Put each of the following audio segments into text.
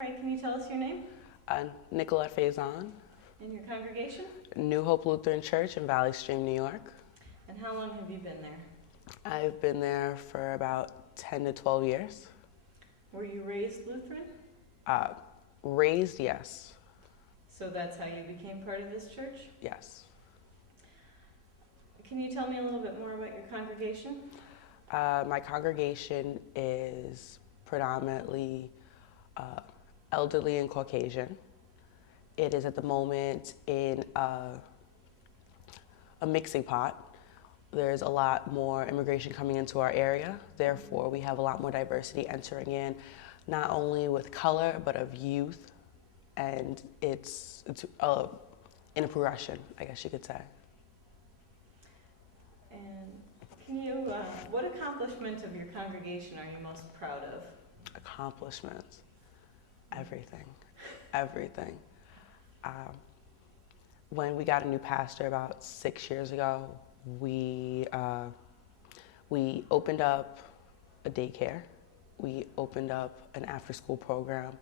All right, can you tell us your name Nicolette Faizon, and your congregation? New Hope Lutheran Church in Valley Stream, New York. And how long have you been there? I've been there for about 10 to 12 years. Were you raised Lutheran? Uh, Raised, yes. So that's how you became part of this church? Yes. Can you tell me a little bit more about your congregation? My congregation is predominantly elderly and Caucasian. It is at the moment in a mixing pot. There's a lot more immigration coming into our area. Therefore, we have a lot more diversity entering in, not only with color, but of youth. And it's in a progression, I guess you could say. And can you, what accomplishment of your congregation are you most proud of? Accomplishments, everything, everything. When we got a new pastor about 6 years ago, we opened up a daycare, we opened up an after-school program,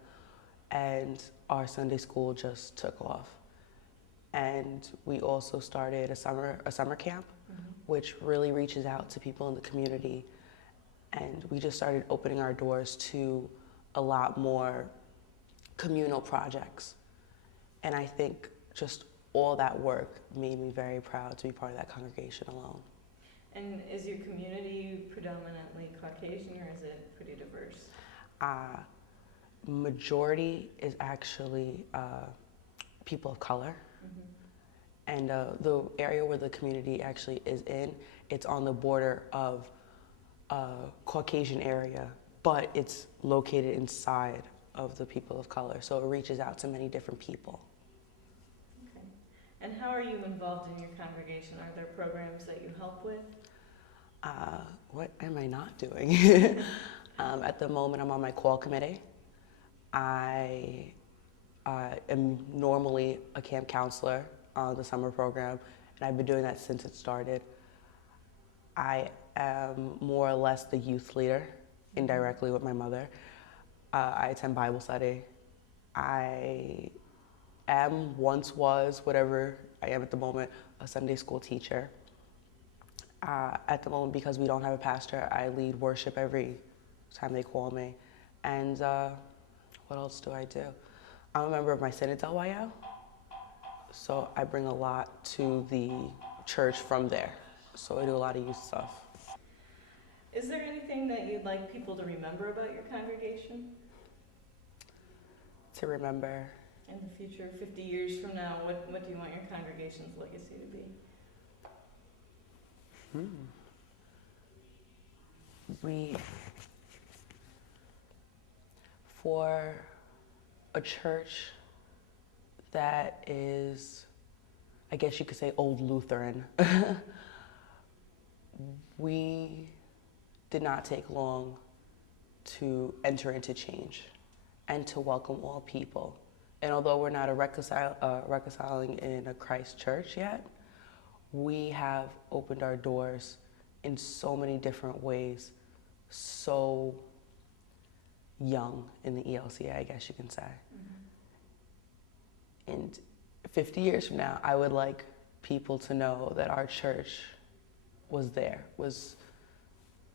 and our Sunday school just took off. And we also started a summer camp, which really reaches out to people in the community. And we just started opening our doors to a lot more communal projects. And I think just all that work made me very proud to be part of that congregation alone. And is your community predominantly Caucasian, or is it pretty diverse? Majority is actually people of color. And the area where the community actually is in, it's on the border of a Caucasian area, but it's located inside of the people of color. So it reaches out to many different people. Okay. And how are you involved in your congregation? Are there programs that you help with? What am I not doing? At the moment, I'm on my call committee. I am normally a camp counselor on the summer program, and I've been doing that since it started. I am more or less the youth leader, indirectly with my mother. I attend Bible study. I once was, whatever I am at the moment, a Sunday school teacher. At the moment, because we don't have a pastor, I lead worship every time they call me. And what else do I do? I'm a member of my synod at LYO, so I bring a lot to the church from there. So I do a lot of youth stuff. Is there anything that you'd like people to remember about your congregation? To remember. In the future, 50 years from now, what do you want your congregation's legacy to be? For a church that is, I guess you could say, old Lutheran, we did not take long to enter into change and to welcome all people. And although we're not reconciling in a Christ church yet, we have opened our doors in so many different ways, so young in the ELCA, I guess you can say. And 50 years from now, I would like people to know that our church was there,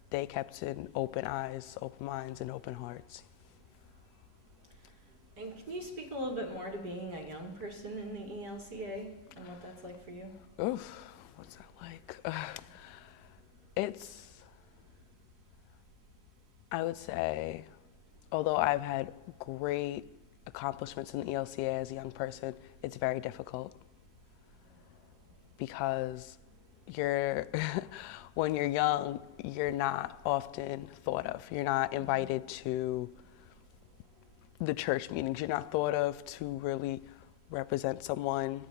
they kept in open eyes, open minds, and open hearts. And can you speak a little bit more to being a young person in the ELCA and what that's like for you? Oof, what's that like? I would say, although I've had great accomplishments in the ELCA as a young person, it's very difficult because when you're young, you're not often thought of. You're not invited to the church meetings. You're not thought of to really represent someone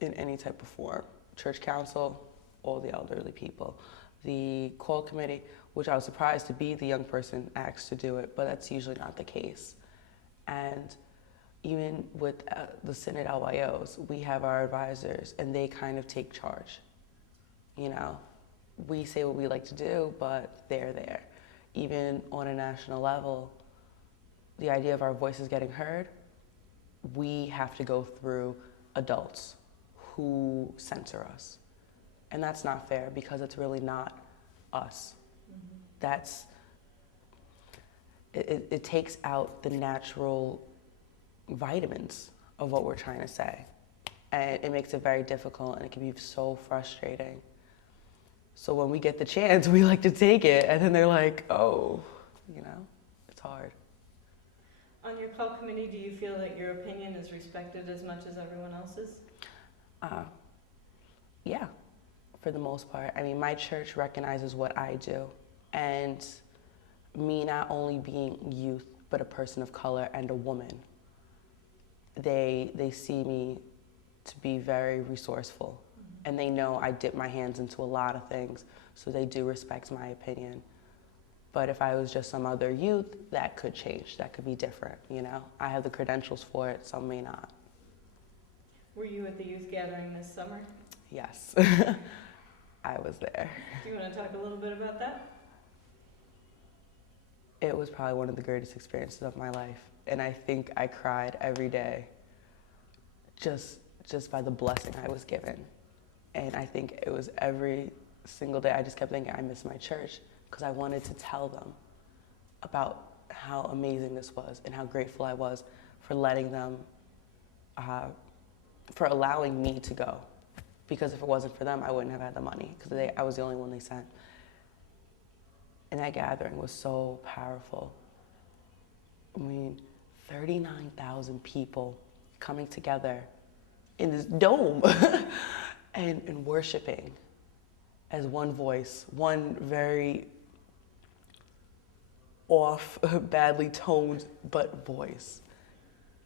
in any type of form. Church council, all the elderly people. The call committee, which I was surprised to be the young person asked to do it, but that's usually not the case. And even with the synod LYOs, we have our advisors, and they kind of take charge. You know, we say what we like to do, but they're there. Even on a national level, the idea of our voices getting heard, we have to go through adults who censor us. And that's not fair because it's really not us. That's, it takes out the natural vitamins of what we're trying to say. And it makes it very difficult and it can be so frustrating. So when we get the chance, we like to take it and then they're like, oh, you know, it's hard. On your call committee, do you feel that your opinion is respected as much as everyone else's? Yeah, for the most part. I mean, my church recognizes what I do. And me not only being youth, but a person of color and a woman, they see me to be very resourceful. And they know I dip my hands into a lot of things, so they do respect my opinion. But if I was just some other youth, that could change, that could be different, you know? I have the credentials for it, some may not. Were you at the youth gathering this summer? Yes, I was there. Do you want to talk a little bit about that? It was probably one of the greatest experiences of my life. And I think I cried every day just by the blessing I was given. And I think it was every single day I just kept thinking, I miss my church, because I wanted to tell them about how amazing this was and how grateful I was for letting them, for allowing me to go. Because if it wasn't for them, I wouldn't have had the money, because I was the only one they sent. And that gathering was so powerful. I mean, 39,000 people coming together in this dome and worshiping as one voice, one very off, badly toned, but voice.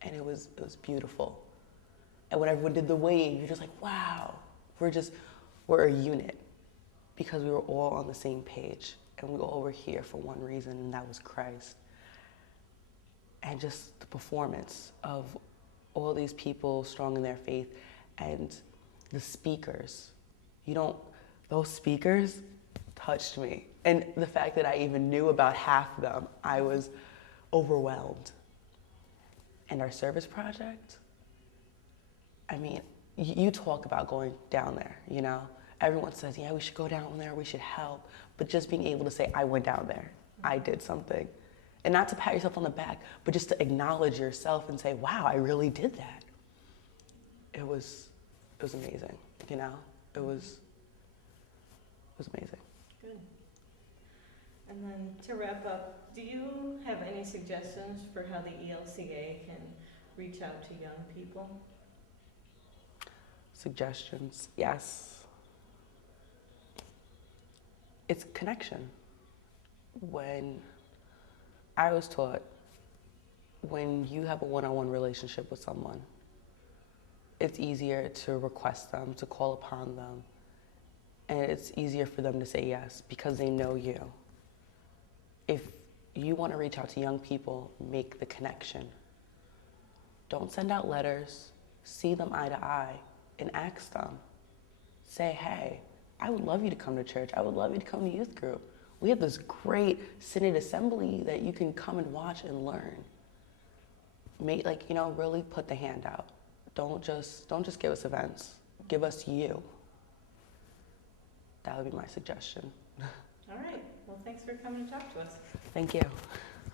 And it was beautiful. And when everyone did the wave, you're just like, wow, we're a unit, because we were all on the same page. And we all were here for one reason, and that was Christ. And just the performance of all these people strong in their faith, and the speakers. Those speakers touched me. And the fact that I even knew about half of them, I was overwhelmed. And our service project, I mean, you talk about going down there, you know? Everyone says, yeah, we should go down there, we should help. But just being able to say, I went down there, I did something. And not to pat yourself on the back, but just to acknowledge yourself and say, wow, I really did that. It was amazing, you know? It was amazing. Good. And then to wrap up, do you have any suggestions for how the ELCA can reach out to young people? Suggestions, yes. It's connection. When I was taught, when you have a one-on-one relationship with someone, it's easier to request them, to call upon them, and it's easier for them to say yes because they know you. If you want to reach out to young people, make the connection. Don't send out letters, see them eye to eye, and ask them. Say, hey, I would love you to come to church. I would love you to come to youth group. We have this great Synod assembly that you can come and watch and learn. Really put the hand out. Don't just give us events. Give us you. That would be my suggestion. All right. Well, thanks for coming to talk to us. Thank you.